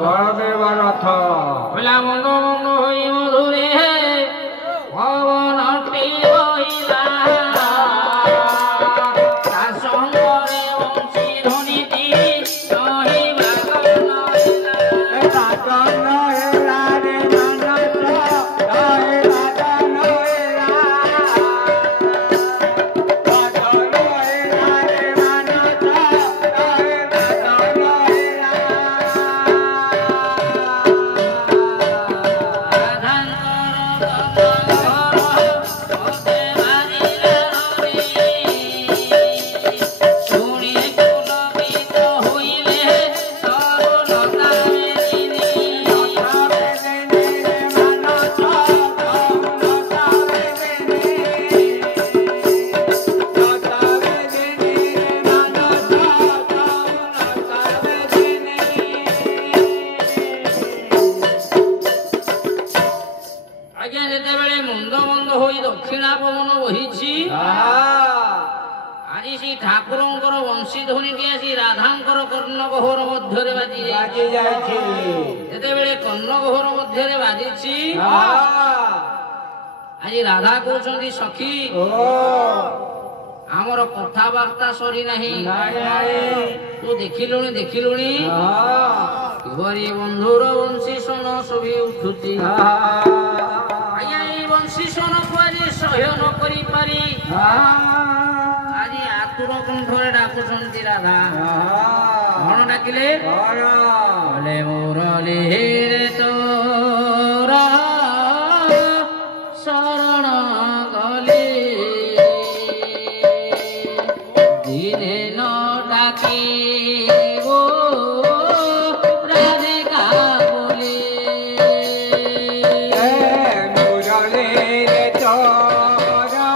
বলদেব রথ হইলা মন্দ মন্দ হই মধুরে পবনটি বহিলা ଠାକୁରଙ୍କର ବଂଶୀ ଧ୍ୱନିଟି ଆସି ରାଧାଙ୍କର କର୍ଣ୍ଣଗହ୍ୱର ମଧ୍ୟରେ ବାଜି ଯାଇଛି। ଯେତେବେଳେ କର୍ଣ୍ଣଗହ୍ୱର ମଧ୍ୟରେ ବାଜିଛି ଆଜି ରାଧା କହୁଛନ୍ତି ସଖୀ ଆମର କଥାବାର୍ତ୍ତା ସରି ନାହିଁ ତୁ ଦେଖିଲୁଣି ଦେଖିଲୁଣି କିପରି ବନ୍ଧୁର ବଂଶୀ ଶୋଣ ଶୋଭି ଉଠୁଛି। ଆଜ୍ଞା ଏଇ ବଂଶୀ ଶୋଣକୁ ଆଜି ସହ୍ୟ ନ କରିପାରି ଆଜି ଆତୁର କଣ୍ଠରେ ଡାକୁଛନ୍ତି ରାଧା। କଣ ଡାକିଲେ? ବୋଲେ ମୁରଲୀରେ ତୋରା ଶରଣ ଗଲି ଦିନେ ନ ଡାକିବ ରାଧିକା ବୋଲି ମୁରଲୀରେ ତୋରା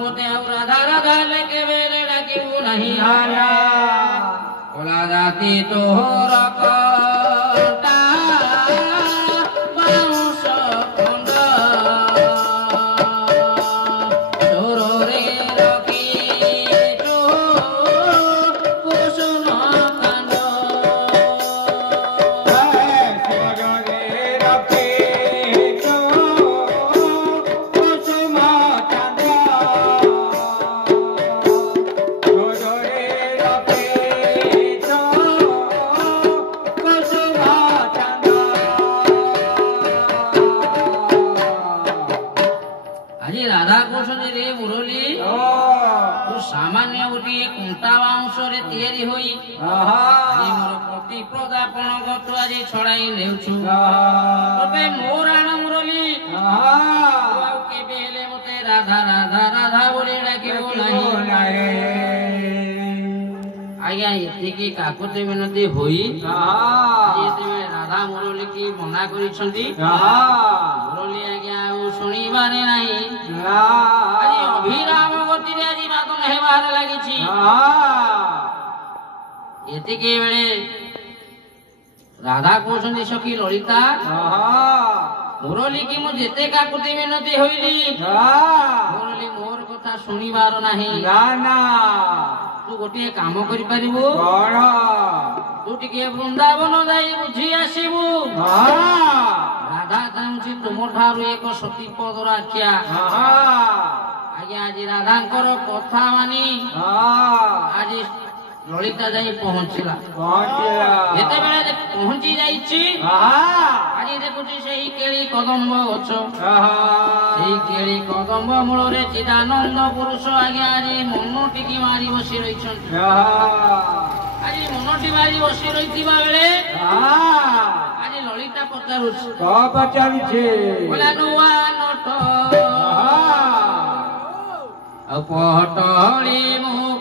ମତେ ଆଉ ରାଧା ରାଧା କେବେ ଡାକିବୁ ନାହିଁ। ଓଲା ଜାତି ତୋର କଟା ବାଉଁଶ ଖଣ୍ଡ ଚୋରରେ ରଖିଛୁ କୁସୁମ କାଣ୍ଡ ସାମାନ୍ୟ ଗୋଟିଏ କୁଣ୍ଟା ବାଉଁଶରେ ତିଆରି ହୋଇ ମୋର ପ୍ରତିପଦାପଣ ଗତୁ ଆଜି ଛଡାଇ ନେଉଛୁ। ମୋ ରାଣ ମୁରଲି ଆଉ କେବେ ହେଲେ ମତେ ରାଧା ରାଧା ରାଧା ବୋଲି ଡାକିବୁ ନାହିଁ। ଆଜ୍ଞା ଏତିକି କାକୁତି ମିନତି ହୋଇ ଯେତେବେଳେ ରାଧା ମୁରଲି କି ମନା କରିଛନ୍ତି ମୁରଲି ଆଜ୍ଞା ଆଉ ଶୁଣିବାରେ ନାହିଁ। ଆଜି ଅଭିରାମ ଗତିରେ ଆଜି ବାଦନ ହେବାରେ ଲାଗିଛି। ଏତିକି ବେଳେ ରାଧା କହୁଛନ୍ତି ସଖୀ ଲଳିତା ମୁରଲି କି ମୁଁ ଯେତେ କାକୁତି ମିନତି ହୋଇଲି ମୁରଲି ମୋର କଥା ଶୁଣିବାର ନାହିଁ। ତୁ ଗୋଟିଏ କାମ କରିପାରିବୁ ତୁ ଟିକେ ବୃନ୍ଦାବନ ଯାଇ ବୁଝି ଆସିବୁ। ରାଧା ଚାହୁଁଛି ତୁମଠାରୁ ଏକ ସତୀପଦର ଆଖ୍ୟା। ଆଜ୍ଞା ଆଜି ରାଧାଙ୍କର କଥା ମାନି ଆଜି ଲଳିତା ଯାଇ ପହଞ୍ଚିଲା। ଯେତେବେଳେ ପହଞ୍ଚି ଯାଇଛି ଆଜି ଦେଖୁଛି ସେଇ କେଳି କଦମ୍ବ ଗଛ ସେଇ କେଳି କଦମ୍ବ ମୂଳରେ ଚିଦାନନ୍ଦ ପୁରୁଷ ଆଜ୍ଞା ଆଜି ମନଟିକି ମାରି ବସି ରହିଛନ୍ତି। ଆଜି ମନଟି ମାରି ବସି ରହିଥିବା ବେଳେ ଆଜି ଲଳିତା ପଚାରୁଛି ନୂଆ ନଟ ଆଉ ପଟଳି ମୁଖ